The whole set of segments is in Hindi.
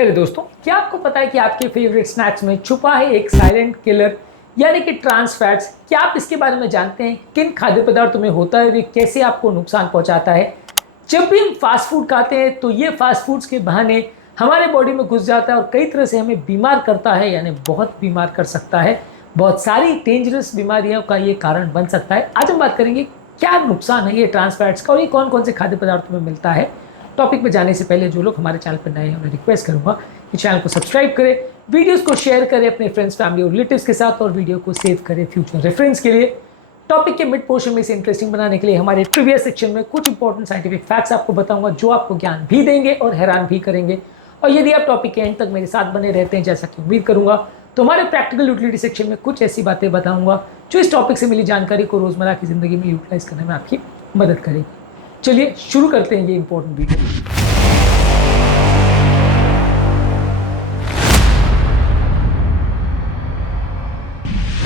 हेलो दोस्तों, क्या आपको पता है कि आपके फेवरेट स्नैक्स में छुपा है एक साइलेंट किलर यानी कि ट्रांस फैट्स। क्या आप इसके बारे में जानते हैं? किन खाद्य पदार्थों में होता है, वे कैसे आपको नुकसान पहुंचाता है? जब भी हम फास्ट फूड खाते हैं तो ये फास्ट फूड्स के बहाने हमारे बॉडी में घुस जाता है और कई तरह से हमें बीमार करता है, यानी बहुत बीमार कर सकता है। बहुत सारी डेंजरस बीमारियों का ये कारण बन सकता है। आज हम बात करेंगे क्या नुकसान है ये ट्रांस फैट्स का और ये कौन कौन से खाद्य पदार्थों में मिलता है। टॉपिक में जाने से पहले जो लोग हमारे चैनल पर नए हैं उन्हें रिक्वेस्ट करूंगा कि चैनल को सब्सक्राइब करें, वीडियोस को शेयर करें अपने फ्रेंड्स, फैमिली और रिलेटिव्स के साथ और वीडियो को सेव करें फ्यूचर रेफरेंस के लिए। टॉपिक के मिड पोर्शन में इसे इंटरेस्टिंग बनाने के लिए हमारे ट्रिविया सेक्शन में कुछ इंपॉर्टेंट साइंटिफिक फैक्ट्स आपको बताऊंगा जो आपको ज्ञान भी देंगे और हैरान भी करेंगे। और यदि आप टॉपिक के एंड तक मेरे साथ बने रहते हैं जैसा कि उम्मीद करूंगा, तो हमारे प्रैक्टिकल यूटिलिटी सेक्शन में कुछ ऐसी बातें बताऊंगा जो इस टॉपिक से मिली जानकारी को रोजमर्रा की जिंदगी में यूटिलाइज करने में आपकी मदद करेगी। चलिए शुरू करते हैं ये important video.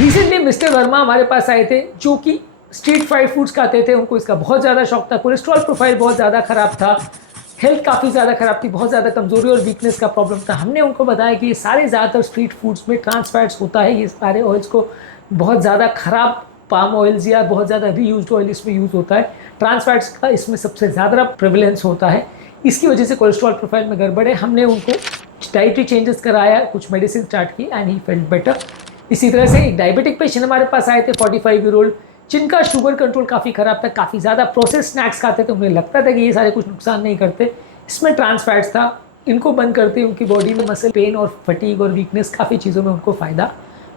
Recently mister Verma हमारे पास आए थे जो कि स्ट्रीट फ्राइड फूड्स खाते थे। उनको इसका बहुत ज़्यादा शौक था, कोलेस्ट्रॉल प्रोफाइल बहुत ज़्यादा खराब था, हेल्थ काफ़ी ज़्यादा खराब थी, बहुत ज़्यादा कमजोरी और वीकनेस का प्रॉब्लम था। हमने उनको बताया कि ये सारे ज़्यादातर स्ट्रीट फूड्स में ट्रांस फैट्स होता है, ये सारे ऑयल्स को बहुत ज़्यादा खराब पाम ऑयल्स या बहुत ज़्यादा रीयूज्ड ऑयल इसमें यूज़ होता है। ट्रांस फैट्स का इसमें सबसे ज़्यादा प्रेवलेंस होता है, इसकी वजह से कोलेस्ट्रॉल प्रोफाइल में गड़बड़ है। हमने उनको डाइटरी चेंजेस कराया, कुछ मेडिसिन स्टार्ट की एंड ही फेल्ट बेटर। इसी तरह से एक डायबिटिक पेशेंट हमारे पास आए थे 45 ईयर ओल्ड, जिनका शुगर कंट्रोल काफ़ी खराब था, काफ़ी ज़्यादा प्रोसेस स्नैक्स खाते थे। उन्हें लगता था कि ये सारे कुछ नुकसान नहीं करते, इसमें ट्रांस फैट्स था। इनको बंद करते उनकी बॉडी में मसल पेन और फटीग और वीकनेस काफ़ी चीज़ों में उनको फ़ायदा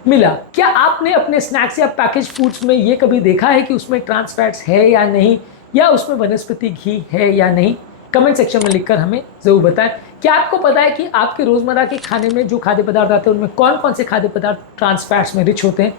मिला। क्या आपने अपने स्नैक्स या पैकेज फूड्स में ये कभी देखा है कि उसमें ट्रांस फैट्स है या नहीं, या उसमें वनस्पति घी है या नहीं? कमेंट सेक्शन में लिखकर हमें ज़रूर बताएं। क्या आपको पता है कि आपके रोज़मर्रा के खाने में जो खाद्य पदार्थ आते हैं उनमें कौन कौन से खाद्य पदार्थ ट्रांस फैट्स में रिच होते हैं?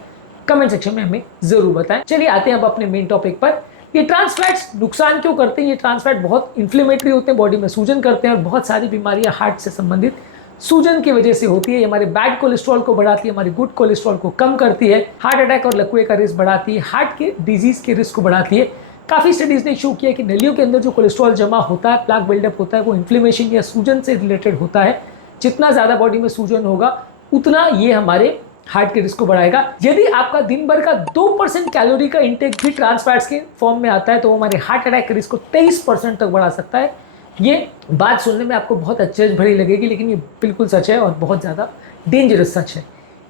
कमेंट सेक्शन में हमें ज़रूर बताएं। चलिए आते हैं अब अपने मेन टॉपिक पर। ये ट्रांस फैट्स नुकसान क्यों करते हैं? ये ट्रांस फैट बहुत इन्फ्लेमेटरी होते हैं, बॉडी में सूजन करते हैं और बहुत सारी बीमारियां हार्ट से संबंधित सूजन की वजह से होती है। ये हमारे बैड कोलेस्ट्रॉल को बढ़ाती है, हमारी गुड कोलेस्ट्रॉल को कम करती है, हार्ट अटैक और लकवे का रिस्क बढ़ाती है, हार्ट के डिजीज के रिस्क को बढ़ाती है। काफ़ी स्टडीज़ ने शो किया कि नलियों के अंदर जो कोलेस्ट्रॉल जमा होता है, प्लाक बिल्डअप होता है, वो इन्फ्लेमेशन या सूजन से रिलेटेड होता है। जितना ज़्यादा बॉडी में सूजन होगा उतना ये हमारे हार्ट के रिस्क को बढ़ाएगा। यदि आपका दिन भर का 2% कैलोरी का इंटेक भी ट्रांस फैट्स के फॉर्म में आता है तो वो हमारे हार्ट अटैक के रिस्क को 23% तक बढ़ा सकता है। ये बात सुनने में आपको बहुत अचरज भरी लगेगी, लेकिन ये बिल्कुल सच है और बहुत ज़्यादा डेंजरस सच है।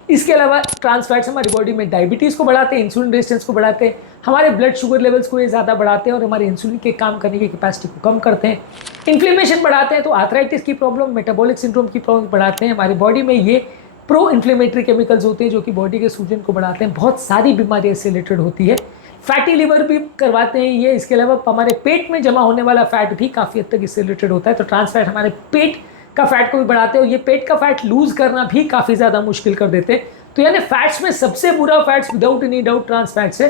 इसके अलावा ट्रांस फैट्स हमारी बॉडी में डायबिटीज़ को बढ़ाते हैं, इंसुलिन रेजिस्टेंस को बढ़ाते हैं, हमारे ब्लड शुगर लेवल्स को ये ज़्यादा बढ़ाते हैं और हमारे इंसुलिन के काम करने की कैपेसिटी को कम करते हैं। इन्फ्लेमेशन बढ़ाते हैं तो आर्थराइटिस की प्रॉब्लम, मेटाबॉलिक सिंड्रोम की प्रॉब्लम बढ़ाते हैं। हमारी बॉडी में ये प्रो इन्फ्लेमेटरी केमिकल्स होते हैं जो कि बॉडी के सूजन को बढ़ाते हैं। बहुत सारी बीमारियाँ इससे रिलेटेड होती है। फैटी लिवर भी करवाते हैं ये। इसके अलावा हमारे पेट में जमा होने वाला फैट भी काफ़ी हद तक इससे रिलेटेड होता है। तो ट्रांस फैट हमारे पेट का फैट को भी बढ़ाते हैं और ये पेट का फैट लूज करना भी काफ़ी ज़्यादा मुश्किल कर देते हैं। तो यानी फैट्स में सबसे बुरा fats without any doubt trans fats है।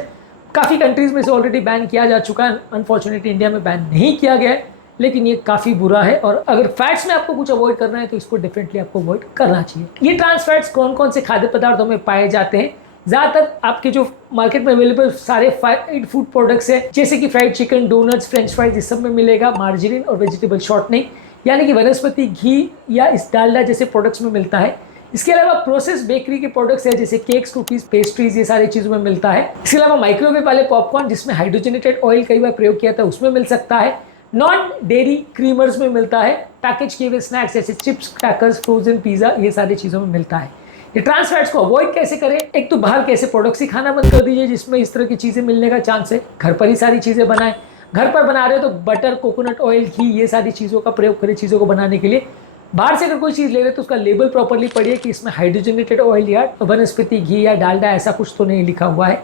काफ़ी कंट्रीज़ में इसे ऑलरेडी बैन किया जा चुका है, अनफॉर्चुनेटली इंडिया में बैन नहीं किया गया है, लेकिन ये काफ़ी बुरा है। और अगर फैट्स में आपको कुछ अवॉइड करना है तो इसको डेफिनेटली आपको अवॉइड करना चाहिए। ये ट्रांस फैट्स कौन कौन से खाद्य पदार्थों में पाए जाते हैं? ज़्यादातर आपके जो मार्केट में अवेलेबल सारे फ्राइड फूड प्रोडक्ट्स हैं, जैसे कि fried chicken, donuts, French fries, इस सब में मिलेगा। मार्जरीन और वेजिटेबल शॉर्टनिंग यानी कि वनस्पति घी या इस डालडा जैसे प्रोडक्ट्स में मिलता है। इसके अलावा प्रोसेस बेकरी के प्रोडक्ट्स हैं जैसे केक्स, कुकीज़, पेस्ट्रीज, ये सारी चीज़ों में मिलता है। इसके अलावा माइक्रोवेव वाले पॉपकॉर्न जिसमें हाइड्रोजनेटेड ऑयल कई बार प्रयोग किया था उसमें मिल सकता है। नॉन डेयरी क्रीमर्स में मिलता है। पैकेज किए हुए स्नैक्स जैसे चिप्स, क्रैकर्स, फ्रोजन पिज़्ज़ा, ये सारी चीज़ों में मिलता है। ये ट्रांस फैट्स को अवॉइड कैसे करें? एक तो बाहर कैसे प्रोडक्ट्स ही खाना बंद कर दीजिए जिसमें इस तरह की चीज़ें मिलने का चांस है। घर पर ही सारी चीज़ें बनाएं। घर पर बना रहे हो तो बटर, कोकोनट ऑयल, घी, ये सारी चीज़ों का प्रयोग करें चीज़ों को बनाने के लिए। बाहर से अगर कोई चीज़ ले रहे तो उसका लेबल प्रॉपरली पढ़िए कि इसमें हाइड्रोजनेटेड ऑयल या वनस्पति घी या डालडा ऐसा कुछ तो नहीं लिखा हुआ है।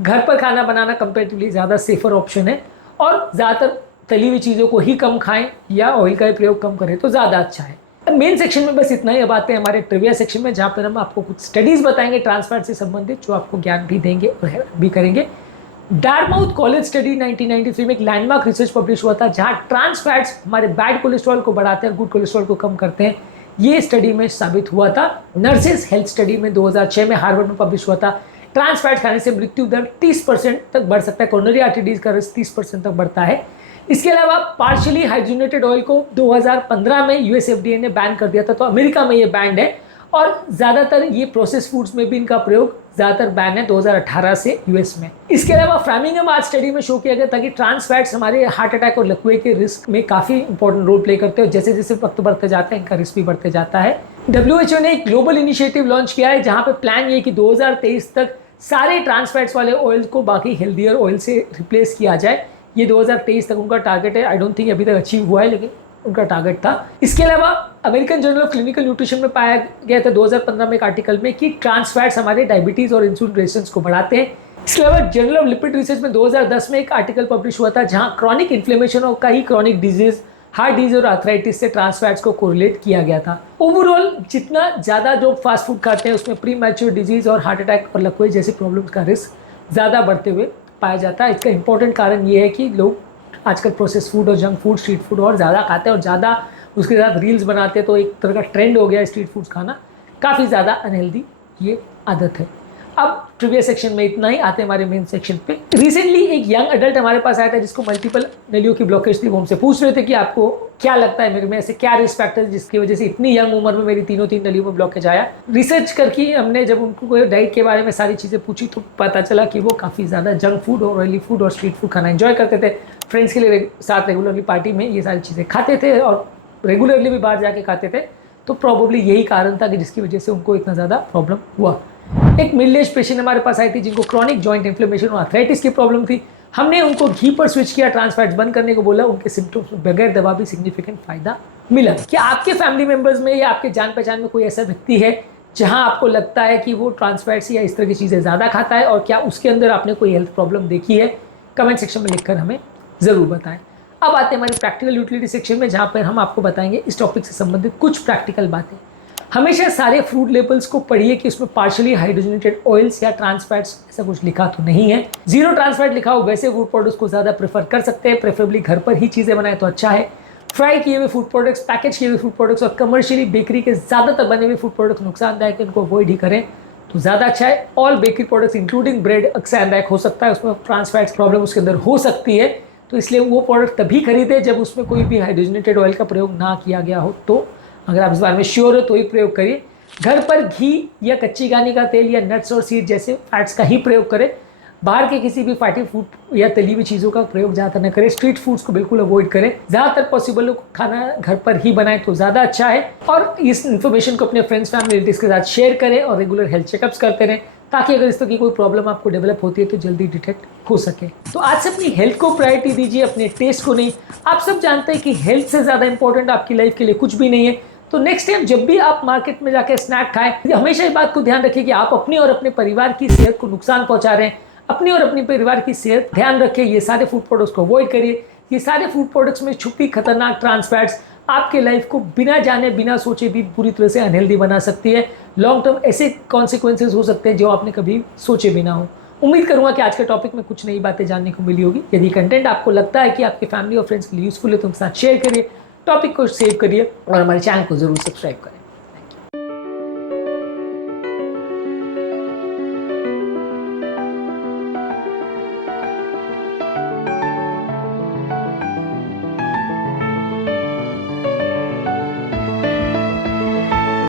घर पर खाना बनाना कंपेरेटिवली ज़्यादा सेफर ऑप्शन है और ज़्यादातर तली हुई चीज़ों को ही कम खाएं या ऑयल का प्रयोग कम करें तो ज़्यादा अच्छा है। मेन सेक्शन में बस इतना ही। अब आते हैं हमारे ट्रिविया सेक्शन में, जहाँ पर हम आपको कुछ स्टडीज़ बताएंगे ट्रांस फैट से संबंधित जो आपको ज्ञान भी देंगे और भी करेंगे। डार्टमाउथ कॉलेज स्टडी 1993 में एक लैंडमार्क रिसर्च पब्लिश हुआ था जहाँ ट्रांस फैट्स हमारे बैड कोलेस्ट्रॉल को बढ़ाते हैं और गुड कोलेस्ट्रॉल को कम करते हैं। ये स्टडी में साबित हुआ था। नर्सेस हेल्थ स्टडी में 2006 में हार्वर्ड में पब्लिश हुआ था। ट्रांस फैट्स खाने से मृत्यु दर 30% तक बढ़ सकता है, कोरोनरी आर्टरी डिजीज का रिस्क 30% तक बढ़ता है। इसके अलावा पार्शियली हाइड्रोजनेटेड ऑयल को 2015 में यूएस एफडीए ने बैन कर दिया था, तो अमेरिका में ये बैंड है और ज़्यादातर ये प्रोसेस फूड्स में भी इनका प्रयोग ज़्यादातर बैन है 2018 से यूएस में। इसके अलावा फ्रामिंघम आज स्टडी में शो किया गया था कि ट्रांस फैट्स हमारे हार्ट अटैक और लकवे के रिस्क में काफ़ी इंपॉर्टेंट रोल प्ले करते हैं, जैसे जैसे वक्त बढ़ते जाते हैं इनका रिस्क भी बढ़ते जाता है। WHO ने एक ग्लोबल इनिशिएटिव लॉन्च किया है जहाँ पे प्लान ये कि 2023 तक सारे ट्रांस फैट्स वाले ऑयल को बाकी हेल्दियर ऑयल से रिप्लेस किया जाए। ये 2023 तक उनका टारगेट है। आई डोंट थिंक अभी तक अचीव हुआ है, लेकिन उनका टारगेट था। इसके अलावा American journal of clinical nutrition में पाया गया था 2015 में एक आर्टिकल में कि ट्रांस फैट्स हमारे डायबिटीज और इंसुलिन रेजिस्टेंस को बढ़ाते हैं। इसके अलावा जर्नल ऑफ लिपिड रिसर्च में 2010 में एक आर्टिकल पब्लिश हुआ था जहां क्रॉनिक इन्फ्लेमेशन और कई क्रॉनिक डिजीज, हार्ट डिजीज और आर्थराइटिस से ट्रांस फैट्स को कोरिलेट किया गया था। ओवरऑल जितना ज़्यादा जो फास्ट फूड खाते हैं उसमें प्री मैच्योर डिजीज और हार्ट अटैक और लकवे जैसी प्रॉब्लम्स का रिस्क ज़्यादा बढ़ते हुए पाया जाता है। इसका इंपॉर्टेंट कारण ये है कि लोग आजकल प्रोसेस फूड और जंक फूड, स्ट्रीट फूड और ज़्यादा खाते हैं और ज़्यादा उसके साथ रील्स बनाते हैं, तो एक तरह का ट्रेंड हो गया है स्ट्रीट फूड्स खाना। काफ़ी ज़्यादा अनहेल्दी ये आदत है। अब ट्रिविया सेक्शन में इतना ही, आते हैं हमारे मेन सेक्शन पे। रिसेंटली एक यंग अडल्ट हमारे पास आया था जिसको मल्टीपल नलियों की ब्लॉकेज थी। वो हमसे पूछ रहे थे कि आपको क्या लगता है मेरे में ऐसे क्या रिस्क फैक्टर्स जिसकी वजह से इतनी यंग उम्र में मेरी तीनों नलियों में ब्लॉकेज आया। रिसर्च करके हमने जब उनको डाइट के बारे में सारी चीज़ें पूछी तो पता चला कि वो काफ़ी ज़्यादा जंक फूड और ऑयली फूड और स्ट्रीट फूड खाना एंजॉय करते थे। फ्रेंड्स के लिए साथ रेगुलरली पार्टी में ये सारी चीज़ें खाते थे और रेगुलरली भी बाहर जाके खाते थे, तो प्रॉब्ली यही कारण था कि जिसकी वजह से उनको इतना ज़्यादा प्रॉब्लम हुआ। एक मिडिल एज पेशेंट हमारे पास आई थी जिनको क्रॉनिक जॉइंट इन्फ्लेमेशन और आर्थराइटिस की प्रॉब्लम थी। हमने उनको घी पर स्विच किया, ट्रांस फैट्स बंद करने को बोला, उनके सिम्टम्स में बगैर दवा भी सिग्निफिकेंट फायदा मिला। क्या आपके फैमिली मेंबर्स में या आपके जान पहचान में कोई ऐसा व्यक्ति है जहां आपको लगता है कि वो ट्रांस फैट्स या इस तरह की चीज़ें ज़्यादा खाता है, और क्या उसके अंदर आपने कोई हेल्थ प्रॉब्लम देखी है? कमेंट सेक्शन में लिखकर हमें ज़रूर बताएं। अब आते हैं हमारे प्रैक्टिकल यूटिलिटी सेक्शन में, जहाँ पर हम आपको बताएंगे इस टॉपिक से संबंधित कुछ प्रैक्टिकल बातें। हमेशा सारे फूड लेबल्स को पढ़िए कि उसमें पार्शियली हाइड्रोजनेटेड ऑयल्स या ट्रांस फैट्स ऐसा कुछ लिखा तो नहीं है। जीरो ट्रांस फैट लिखा हो वैसे फूड प्रोडक्ट्स को ज़्यादा प्रेफर कर सकते हैं, प्रेफरेबली घर पर ही चीज़ें बनाए तो अच्छा है। फ्राई किए हुए फूड प्रोडक्ट्स, पैकेज किए हुए फूड प्रोडक्ट्स और कमर्शियली बेकरी के ज़्यादातर बने हुए फूड प्रोडक्ट्स नुकसानदायक है, इनको अवॉइड ही करें तो ज़्यादा अच्छा है। All bakery products including bread नुकसानदायक हो सकता है, उसमें ट्रांस फैट्स प्रॉब्लम उसके अंदर हो सकती है, तो इसलिए वो प्रोडक्ट तभी खरीदे जब उसमें कोई भी हाइड्रोजनेटेड ऑयल का प्रयोग ना किया गया हो। तो अगर आप इस बारे में श्योर हो तो ही प्रयोग करिए। घर पर घी या कच्ची घानी का तेल या नट्स और सीड जैसे फैट्स का ही प्रयोग करें। बाहर के किसी भी फैटी फूड या तली हुई चीज़ों का प्रयोग ज़्यादातर न करें। स्ट्रीट फूड्स को बिल्कुल अवॉइड करें। ज़्यादातर पॉसिबल खाना घर पर ही बनाएं तो ज़्यादा अच्छा है। और इस इन्फॉर्मेशन को अपने फ्रेंड्स, फैमिली, रिलेटिव्स के साथ शेयर करें और रेगुलर हेल्थ चेकअप्स करते रहें, ताकि अगर इस तरह की कोई प्रॉब्लम आपको डेवलप होती है तो जल्दी डिटेक्ट हो सके। तो आज से अपनी हेल्थ को प्रायोरिटी दीजिए, अपने टेस्ट को नहीं। आप सब जानते हैं कि हेल्थ से ज़्यादा इंपॉर्टेंट आपकी लाइफ के लिए कुछ भी नहीं है। तो नेक्स्ट टाइम जब भी आप मार्केट में जाकर स्नैक खाएं, हमेशा इस बात को ध्यान रखिए कि आप अपनी और अपने परिवार की सेहत को नुकसान पहुंचा रहे हैं। अपनी और अपने परिवार की सेहत ध्यान रखें। ये सारे फूड प्रोडक्ट्स को अवॉइड करिए। ये सारे फूड प्रोडक्ट्स में छुपी खतरनाक ट्रांस फैट्स आपके लाइफ को बिना जाने बिना सोचे भी पूरी तरह से अनहेल्दी बना सकती है। लॉन्ग टर्म ऐसे कॉन्सिक्वेंसेज हो सकते हैं जो आपने कभी सोचे भी ना हो। उम्मीद करूंगा कि आज के टॉपिक में कुछ नई बातें जानने को मिली होगी। यदि कंटेंट आपको लगता है कि आपके फैमिली और फ्रेंड्स के लिए यूजफुल है तो उनके साथ शेयर करिए, टॉपिक को सेव करिए और हमारे चैनल को जरूर सब्सक्राइब करें।